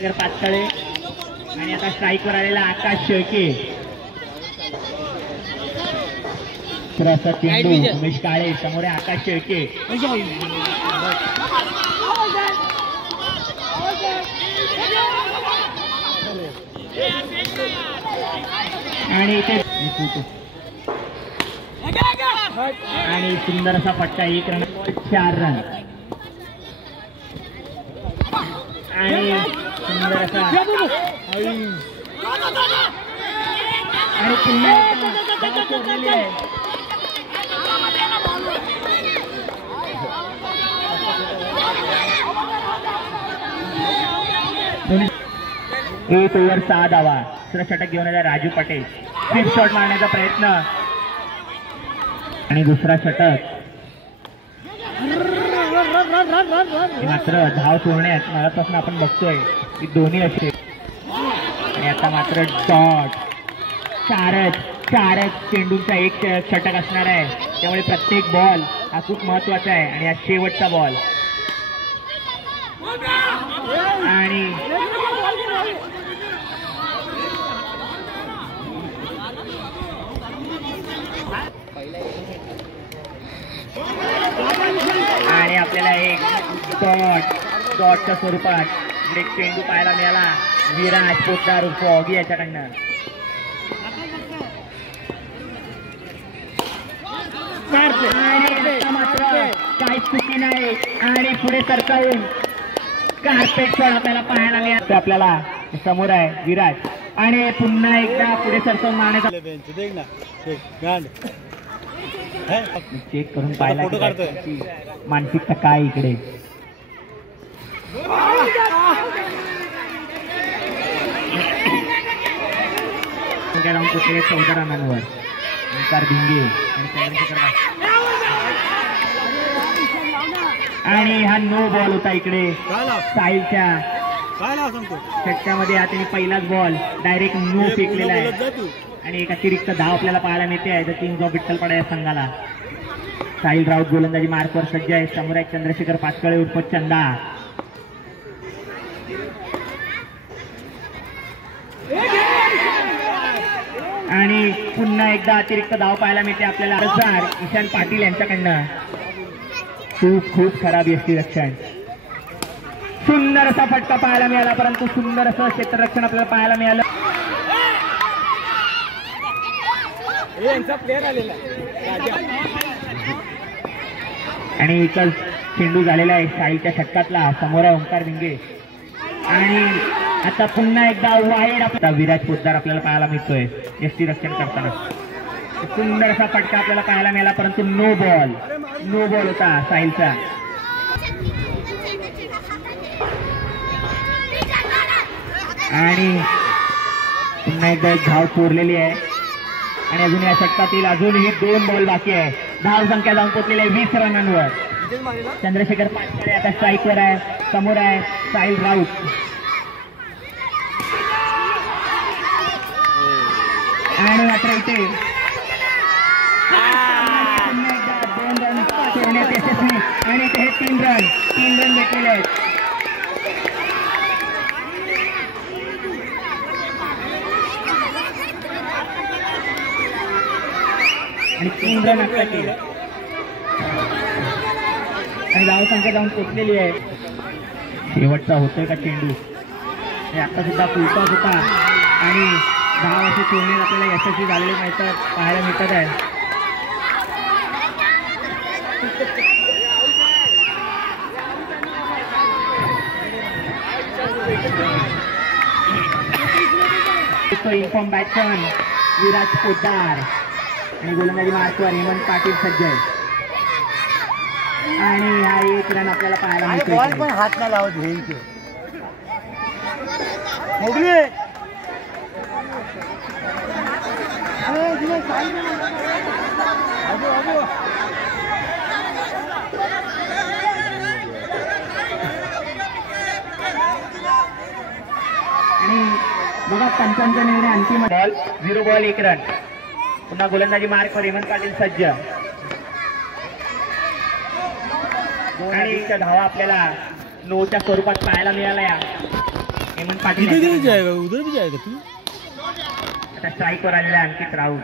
पातळे आणि आता स्ट्राईकवर आलेला आकाश शेळके. चेंडू उमेश काळे समोर आकाश शेळके आणि इथे आणि सुंदर असा फटका 1 रन 4 रन आणि सुंदर असा आणि पुन्हा एक ओव्हर 6 धावा. षटक घेऊन आला राजू पटेल. स्वीप शॉट मारण्याचा प्रयत्न आणि दुसरा षटक मात्र धाव सोडण्यात मलापासून आपण बघतोय की दोन्ही असे आणि आता मात्र डॉट चारच चेंडूचा एक षटक असणार आहे. त्यामुळे प्रत्येक बॉल हा खूप महत्वाचा आहे आणि हा शेवटचा बॉल आणि आपल्याला एक डॉटच्या स्वरूपात ब्रेक चेंडू पाहायला मिळाला विराज पोतदार उर्फ ऑगी याच्याकडनं. मात्र काहीच चुकी नाही आणि पुढे सरकावून कार्पेट शॉट आपल्याला पाहायला मिळाला. आपल्याला समोर आहे विराज आणि पुन्हा एकदा पुढे सरकवून मारण्याचा चेक करून पाहायला मानसिकता काय इकडे. कुठे 14 रनांवर ओंकार भिंगे आणि हा नो बॉल होता इकडे साहिलच्या षटकामध्ये. आता पहिलाच बॉल डायरेक्ट नो फेकलेला आहे आणि एक अतिरिक्त धाव आपल्याला पाहायला मिळते आहे. द किंग्ज ऑफ विठ्ठलपाडा या संघाला. साहिल राऊत गोलंदाजी मार्कवर सज्ज आहे. समोर एक चंद्रशेखर पाचकळे उर्फ चंदा आणि पुन्हा एकदा अतिरिक्त धाव पाहायला मिळते आपल्याला ईशान पाटील यांच्याकडनं. खूप खराब यष्टीरक्षण. सुंदर असा फटका पाहायला मिळाला परंतु सुंदर असं क्षेत्ररक्षण आपल्याला पाहायला मिळालं. आणि एकच चेंडू झालेला आहे साहिलच्या षटकातला. समोर आहे ओंकार भिंगे आणि आता पुन्हा एकदा वाईड आपला विराज पोतदार आपल्याला पाहायला मिळतोय यष्टीरक्षण करताना. सुंदर असा फटका आपल्याला पाहायला मिळाला परंतु नो बॉल होता साहिलचा. आणि पुन्हा एकदा एक धाव चोरलेली आहे आणि अजून या षटकातील अजूनही 2 बॉल बाकी आहे. धाव संख्या जाऊन पोहोचलेली आहे 20 रनांवर. चंद्रशेखर पाचकळे आता स्ट्राईकवर आहे. समोर आहे साहिल राऊत आणि मात्र इथे 2 रन सोडण्यात यशस्वी आणि इथे हे 3 रन भेटलेले आहेत. आणि 3 रन आता केले आणि धाव संख्या जाऊन पोचलेली आहे. शेवटचा होतोय का चेंडू आता सुद्धा फुलटॉस होता आणि धाव असे सोडण्यात आपल्याला यशस्वी झालेले पाहायला मिळतात आहे. इन्फॉर्म बॅट्समन विराज पोतदार आणि गोलंदाजी मार्कवर हेमंत पाटील सज्ज आहे आणि हा 1 रन आपल्याला पाहायला मिळतो. पण हात ना लावत आणि बघा पंचांचा निर्णय अंतिम बॉल 0 बॉल 1 रन. पुन्हा गोलंदाजी मार्कवर हेमंत पाटील सज्ज आणि धावा आपल्याला 9च्या स्वरूपात पाहायला मिळाल्या. हेमंत पाटील उधर भी जाएगा तू. आता स्ट्राईकवर आलेला अंकित राऊत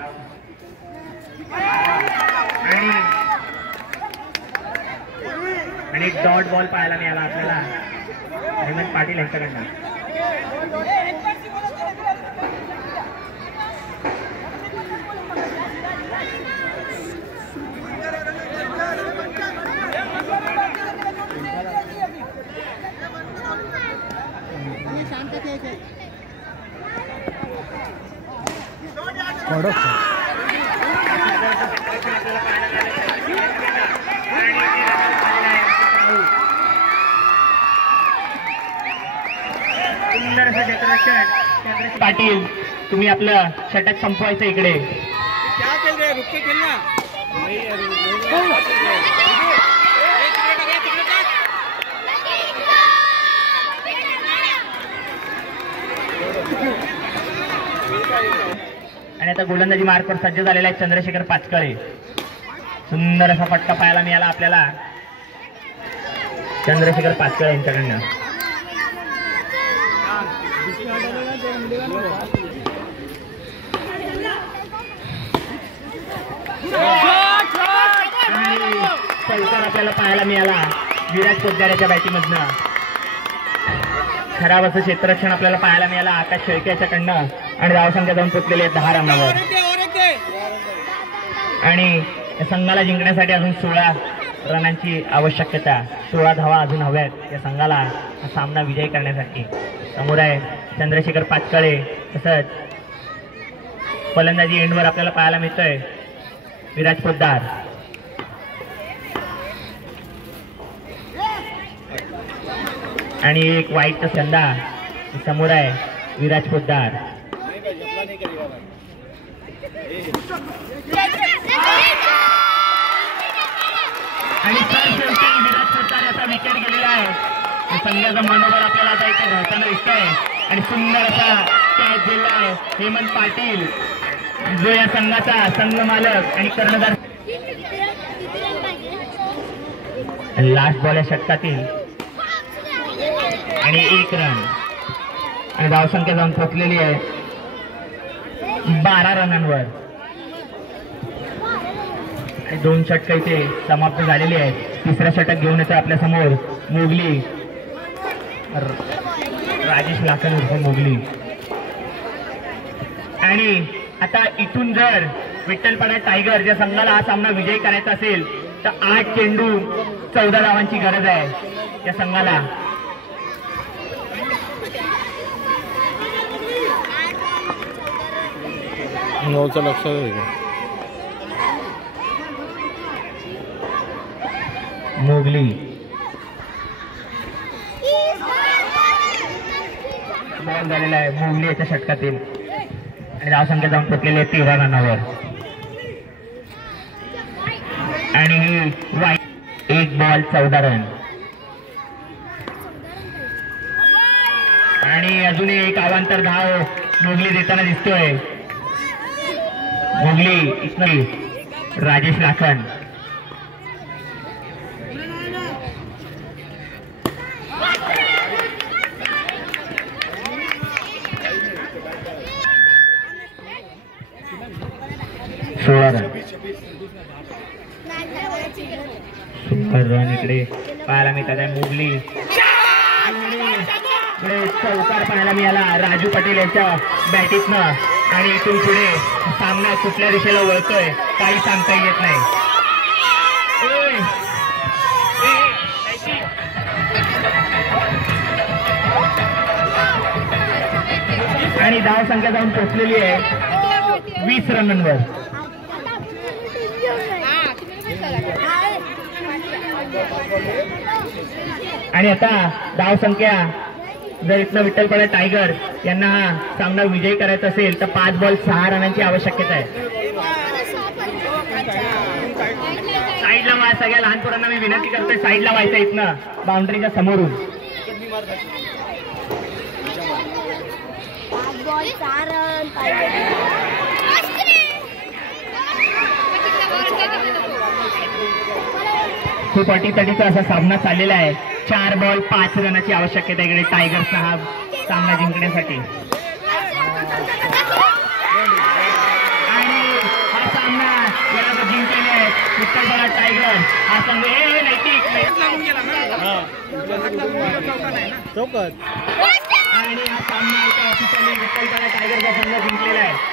आणि डॉट बॉल पाहायला मिळाला आपल्याला हेमंत पाटील यांच्याकडनं. सुंदर असं डेकोरेशन. पाटील तुम्ही आपलं षटक संपवायचं इकडे. आणि आता गोलंदाजी मार्कवर सज्ज झालेला आहे चंद्रशेखर पाचकळे. सुंदर असा फटका पाहायला मिळाला आपल्याला चंद्रशेखर पाचकळे यांच्याकडनं. चौकार आपल्याला पाहायला मिळाला विराज पोद्दाराच्या बॅटिंगमधनं. खराब असं क्षेत्ररक्षण आपल्याला पाहायला मिळालं आकाश शेळके याच्याकडनं आणि धावसंख्या जाऊन पोचलेली आहे 10 रनावर. आणि संघाला जिंकण्यासाठी अजून 16 रनांची आवश्यकता. 16 धावा अजून हव्यात या संघाला हा सामना विजयी करण्यासाठी. समोर आहे चंद्रशेखर पाचकळे. तसंच फलंदाजी एंडवर आपल्याला पाहायला मिळतोय विराज पोद्दार. आणि एक वाईटचा संधा समोर आहे विराज पोद्दार. आणि शेवटी विराज पोद्दार याचा विकेट गेलेला आहे. संघाचं मनोबल आपल्याला आता इथे घडताना दिसतंय. आणि सुंदर असा कॅच दिला आहे हेमंत पाटील जो या संघाचा संघ मालक आणि कर्णधार. लास्ट बॉल या षटकातील आणि 1 रन आणि धावसंख्या जाऊन पोचलेली आहे 12 रनांवर. आणि 2 षटक इथे समाप्त झालेली आहेत. तिसरा षटक घेऊन येतो आपल्या समोर मोगली राजेश लाखन उर्फ मोगली. आणि आता इथून जर विठ्ठलपणा टायगर या संघाला हा सामना विजयी करायचा असेल तर 8 चेंडू 14 धावांची गरज आहे या संघाला. लक्षात मोगली बॉल झालेला आहे मोगली याच्या षटकातील आणि धावसंख्या जाऊन पोचलेली आहे 13 रनावर. आणि 1 बॉल 14 रन. आणि अजून एक अवांतर धाव मोगली देताना दिसतोय. मोगली इथनं राजेश लाखन. सुपर रन इकडे पाहायला मिळतात आहे मोगली. चौकार पाहायला मिळाला राजू पटेल यांच्या बॅटीतनं. आणि इथून पुढे सामना कुठल्या दिशेला वळतोय काही सांगता येत नाही. आणि धाव संख्या जाऊन पोचलेली आहे 20 रनांवर. आणि आता धाव संख्या जर इथनं विठ्ठलपणा टायगर यांना हा सामना विजयी करायचा असेल तर 5 बॉल 6 रनांची आवश्यकता आहे. साईडला व्हायचं. सगळ्या लहान पोरांना मी विनंती करतोय साईडला व्हायचं इथनं बाउंड्रीच्या समोरून. खूप अटीतटीचा असा सामना चाललेला आहे. 4 बॉल 5 रनाची आवश्यकता इकडे टायगर्सचा हा सामना जिंकण्यासाठी. आणि हा सामना याला जिंकलेले आहेत उत्तर टायगर. हा संघ चौकात आणि हा सामना ऑफिशियली उत्तर टायगरचा संघ जिंकलेला आहे.